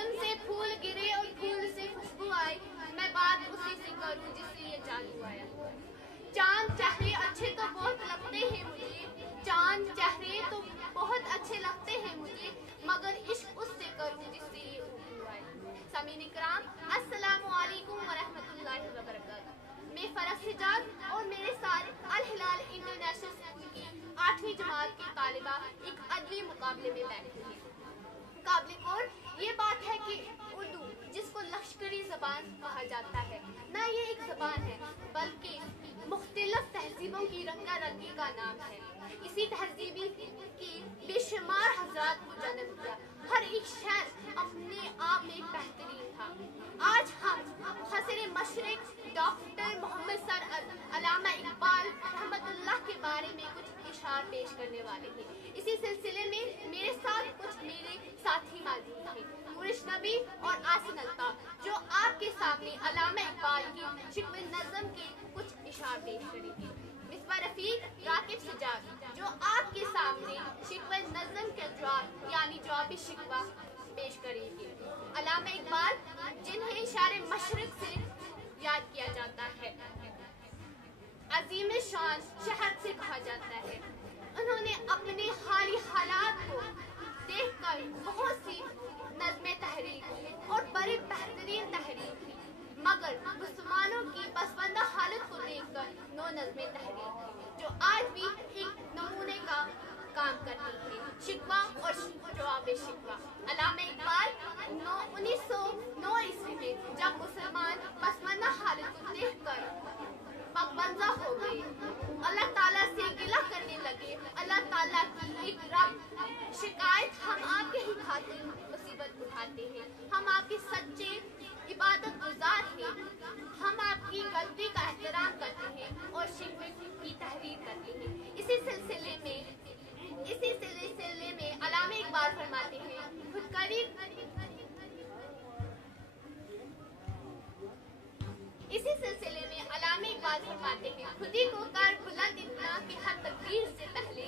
حسن سے پھول گرے اور پھول سے خوشبو آئی، میں بات اسی سے کروں جس سے یہ جادو آیا۔ چاند چہرے اچھے تو بہت لگتے ہیں مجھے، چاند چہرے تو بہت اچھے لگتے ہیں مجھے، مگر عشق اس سے کروں جس سے یہ اردو آئے۔ سامعین کرام، السلام علیکم ورحمۃ اللہ وبرکاتہ۔ میں فرح سجاد اور میرے ساتھ الہلال انٹرنیشنل اسکول کی 8ویں جماعت کی طالبہ ایک ادبی مقابلے میں بیٹھے ہیں۔ مقابلے اور یہ بات ہے کہ اردو جس کو لشکری زبان کہا جاتا ہے، نہ یہ ایک زبان ہے بلکہ مختلف تہذیبوں کی رنگا رنگی کا نام ہے۔ اسی تہذیبی کی بے شمار حضرات کو جنم دیا، ہر ایک شہر اپنے آپ میں ایک بہترین تھا۔ آج ہم خسر مشرق ڈاکٹر محمد سر علامہ اقبال رحمۃ اللہ کے بارے میں کچھ اشعار پیش کرنے والے ہیں۔ اسی سلسلے میں میرے ساتھ کچھ میرے ساتھی موجود ہیں، نورش نبی اور آسن الطاف، جو آپ کے سامنے علامہ اقبال کی شکوہ نظم کے کچھ اشعار پیش کریں گے۔ مصباح رفیق راکب سجاد، جو آپ کے سامنے شکوہ نظم کے جواب یعنی جواب شکوہ پیش کریں گے۔ علامہ اقبال، جنہیں شاعر مشرق سے یاد کیا جاتا ہے، عظیم شان شہر سے کہا جاتا ہے، انہوں نے اپنے حالی حالات کو دیکھ کر بہت سی نظمیں تحریر کی اور بڑے بہترین تحریر کی، مگر مسلمانوں کی پسماندہ حالت کو دیکھ کر 9 نظمیں تحریر کی، جو آج بھی ایک نمونے کا کام کرتی ہیں، شکوہ اور جواب شکوہ۔ علامہ اقبال 1909 عیسوی میں جب مسلمان پسماندہ حالت کو دیکھ کر پاکبندہ ہو گئے، اللہ تعالیٰ سے گلہ کرنے لگے، اللہ تعالیٰ کی ایک رب شکایت ہم آپ کے ہی خاطر مصیبت اٹھاتے ہیں، ہم آپ کے سچے عبادت گزار ہیں، ہم آپ کی غلطی کا احترام کرتے ہیں اور شکوے کی تحریر کرتے ہیں۔ اسی سلسلے میں علامہ اقبال فرماتے ہیں، خودی کو کر بلند اتنا کہ ہر تقدیر سے پہلے،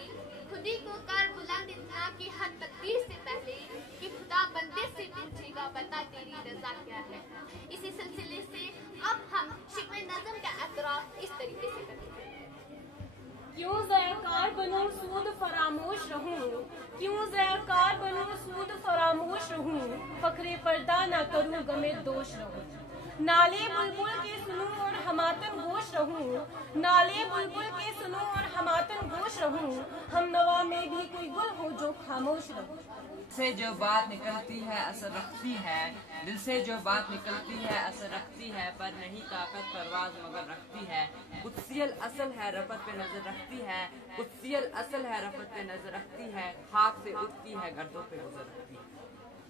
خودی کو کر بلند اتنا کہ ہر تقدیر سے پہلے، کہ خدا بندے سے پوچھے گا بتا تیری رضا کیا ہے۔ اسی سلسلے سے اب ہم شکوہ نظم کا اعتراف اس طریقے سے کرتے ہیں۔ کیوں ضیاءکار بنوں سود فراموش رہوں، کیوں ضیاءکار بنوں سود فراموش رہوں، فخر پردہ نہ کروں غمِ دوش رہوں، نالے بلبل کے سنوں اور ہماتن گوش رہوں، نالے بلبل کے سنوں اور ہماتن گوش رہوں، ہم نوا میں بھی کوئی گل ہو جو خاموش رہوں۔ سے جو بات نکلتی ہے اثر رکھتی ہے، دل سے جو بات نکلتی ہے اثر رکھتی ہے، پر نہیں طاقت پرواز مگر رکھتی ہے، قدسی الاصل ہے رفعت پہ نظر رکھتی ہے، قدسی الاصل ہے رفعت پہ نظر رکھتی ہے، خاک سے اٹھتی ہے گردوں پہ گزر رکھتی ہے۔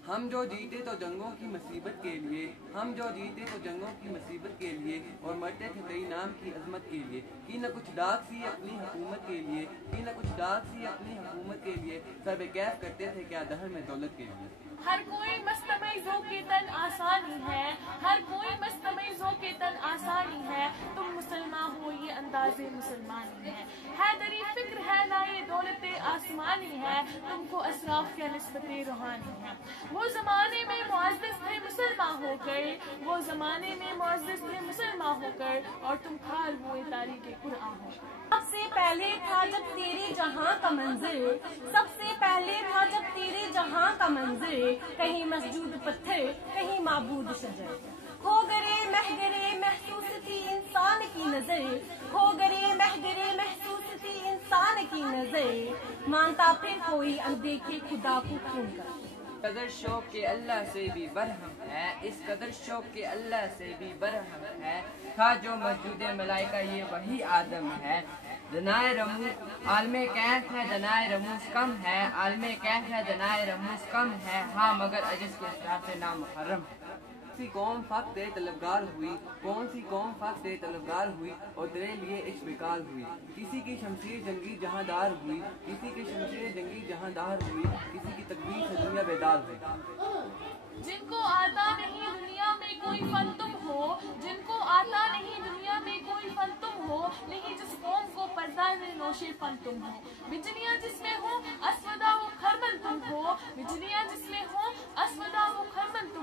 ہم جو جیتے تو جنگوں کی مصیبت کے لیے، ہم جو جیتے تو جنگوں کی مصیبت کے لیے، اور مرتے تھے تیری نام کی عظمت کے لیے، کی نہ کچھ ڈاک سی اپنی حکومت کے لیے، کی نہ کچھ ڈاک سی اپنی حکومت کے لیے، سب کیف کرتے تھے کیا دہر میں دولت کے لیے۔ ہر کوئی مستمع ذوق تن آسانی ہے، ہر کوئی مستمع ذوق تن آسانی ہے، تم مسلمان ہو یہ انداز مسلمانی ہے، حیدری فکر ہے نہ یہ دولت آسمانی ہے، تم کو اسراف کیا نسبت روحانی ہے۔ وہ زمانے میں معزز تھے مسلمان ہو کر، وہ زمانے میں معزز تھے مسلمان ہو کر، اور تم کھال ہوئے تاریخ قرآن ہو کر۔ سب سے پہلے تھا جب تیرے جہاں کا منظر، سب سے پہلے تھا جب تیرے جہاں کا منظر، کہیں مسجود پتھر کہیں معبود شجر، کھو گرے مہگرے محسوس تھی انسان کی نظر، کھو گرے مہگرے محسوس تھی انسان کی نظر، مانتا پھر کوئی اندیکھے خدا کو کیوں کر۔ قدر شوق کے اللہ سے بھی برہم ہے، اس قدر شوق کے اللہ سے بھی برہم ہے، تھا جو مسجود ملائکہ یہ وہی آدم ہے، دنائے رموز عالم کیف ہے دنائے رموز کم ہے، عالم کیف ہے دنائے رموز کم ہے، ہاں مگر عجز کے اسرار سے نامحرم ہے۔ کون سی قوم فقط طلبگار ہوئی، کون سی قوم فقط طلبگار ہوئی، اور تیرے لیے عشق بیکار ہوئی، کسی کی شمشیر جنگی جہاں دار ہوئی، کسی کی شمشیر جنگی جہاں دار ہوئی، کسی کی تکبیر سے دنیا بیدار ہوئی۔ جن کو آتا نہیں دنیا میں کوئی فن تم ہو، جن کو آتا نہیں دنیا میں کوئی فن تم ہو، نہیں جس قوم کو پردہ نوش فن تم ہو، بجلیاں جس میں ہو اسودا وہ خرمن تم ہو، بجلیاں جس میں ہو اسودا وہ خرمن تم